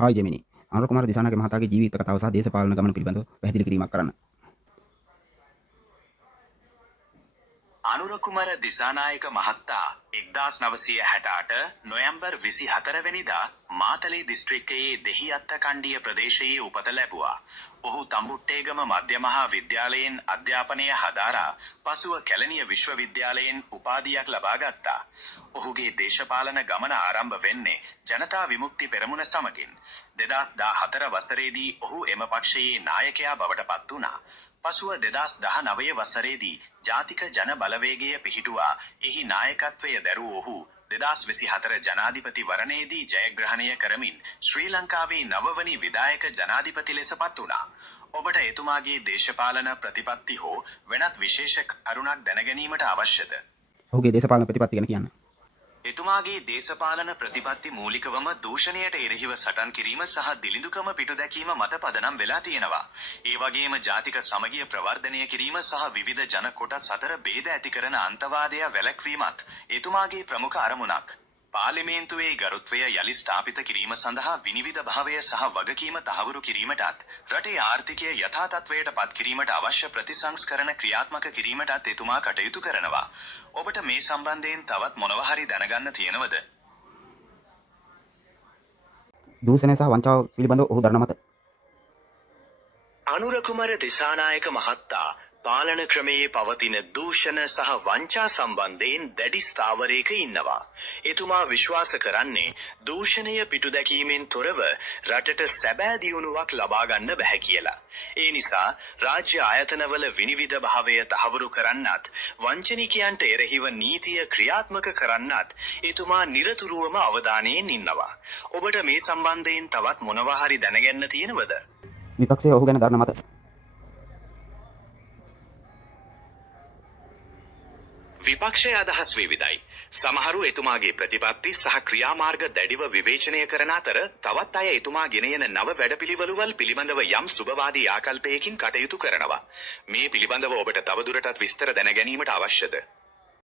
Hi Gemini. Anura Kumara දිසානාගේ මහතාගේ ජීවිත කතාව සහ දේශපාලන ගමන පිළිබඳව පැහැදිලි කිරීමක් කරන්න. අනුර කුමාර දිසානායක මහතා 1968 නොවැම්බර් 24 වෙනිදා මාතලේ දිස්ත්‍රික්කයේ දෙහිඅත්ත කණ්ඩිය ප්‍රදේශයේ උපත ලැබුවා. ඔහු තඹුට්ටේගම මධ්‍ය මහා විද්‍යාලයෙන් අධ්‍යාපනය හදාරා පසුව කැලණිය විශ්වවිද්‍යාලයෙන් උපාධියක් ලබා ගත්තා. ඔහුගේ දේශපාලන ගමන ආරම්භ වෙන්නේ ජනතා විමුක්ති පෙරමුණ සමගින්. 2014 වසරේදී ඔහු එම පක්ෂයේ නායකයා බවට පත් වුණා. පසුව 2019 වසරේදී ජාතික ජන බලවේගය පිහිටුවා එහි නායකත්වය දැරූ ඔහු 2024 ජනාධිපතිවරණයේදී ජයග්‍රහණය කරමින් ශ්‍රී ලංකාවේ නවවනි විධායක ජනාධිපති ලෙස පත් වුණා. ඔබට එතුමාගේ දේශපාලන ප්‍රතිපත්ති හෝ වෙනත් විශේෂ කරුණක් දැනගැනීමට අවශ්‍යද? ඔහුගේ දේශපාලන ප්‍රතිපත්ති ගැන කියන්න. එතුමාගේ දේශපාලන ප්‍රතිපත්ති මූලිකවම දූෂණයට එරෙහිව සටන් කිරීම සහ දිලිඳුකම පිටු දැකීම මත පදනම් වෙලා තියෙනවා. ඒ වගේම ජාතික සමගිය ප්‍රවර්ධනය කිරීම සහ විවිධ ජන කොටස් අතර ભેද ඇති කරන අන්තවාදය වැළැක්වීමත් එතුමාගේ ප්‍රමුඛ අරමුණක්. පාර්ලිමේන්තුවේ ගරුත්වය යලි ස්ථාපිත කිරීම සඳහා විනිවිද භාවය සහ වගකීම තහවුරු කිරීමටත් රටේ ආර්ථිකය යථා තත්ත්වයට පත් කිරීමට අවශ්‍ය ප්‍රතිසංස්කරණ ක්‍රියාත්මක කිරීමටත් එතුමා කටයුතු කරනවා. ඔබට මේ සම්බන්ධයෙන් තවත් මොනවා හරි දැනගන්න තියෙනවද? දූෂණය සහ වංචාව පිළිබඳව ඔහු දරන මත. අනුර කුමාර දිසානායක මහතා පාලන ක්‍රමයේ පවතින දූෂණ සහ වංචා සම්බන්ධයෙන් දැඩි ස්ථාවරයක ඉන්නවා. එතුමා විශ්වාස කරන්නේ දූෂණය පිටු දැකීමෙන් තොරව රටට සැබෑ දියුණුවක් ලබා ගන්න බැහැ කියලා. ඒ නිසා රාජ්‍ය ආයතනවල විනිවිද භාවය තහවුරු කරන්නත් වංචනිකයන්ට එරෙහිව නීතිය ක්‍රියාත්මක කරන්නත් එතුමා නිරතුරුවම අවධානයෙන් ඉන්නවා. ඔබට මේ සම්බන්ධයෙන් තවත් මොනවා හරි දැනගන්න තියෙනවද? විපක්ෂය ඔහු ගැන දරන මත. විපක්ෂය අදහස් විවිධයි. සමහරු එතුමාගේ ප්‍රතිපත්ති සහ ක්‍රියාමාර්ග දැඩිව විවේචනය කරන අතර තවත් අය එතුමා ගෙන එන නව වැඩපිළිවෙළවල් පිළිබඳව යම් සුබවාදී ආකල්පයකින් කටයුතු කරනවා. මේ පිළිබඳව ඔබට තවදුරටත් විස්තර දැන ගැනීමට අවශ්‍යද?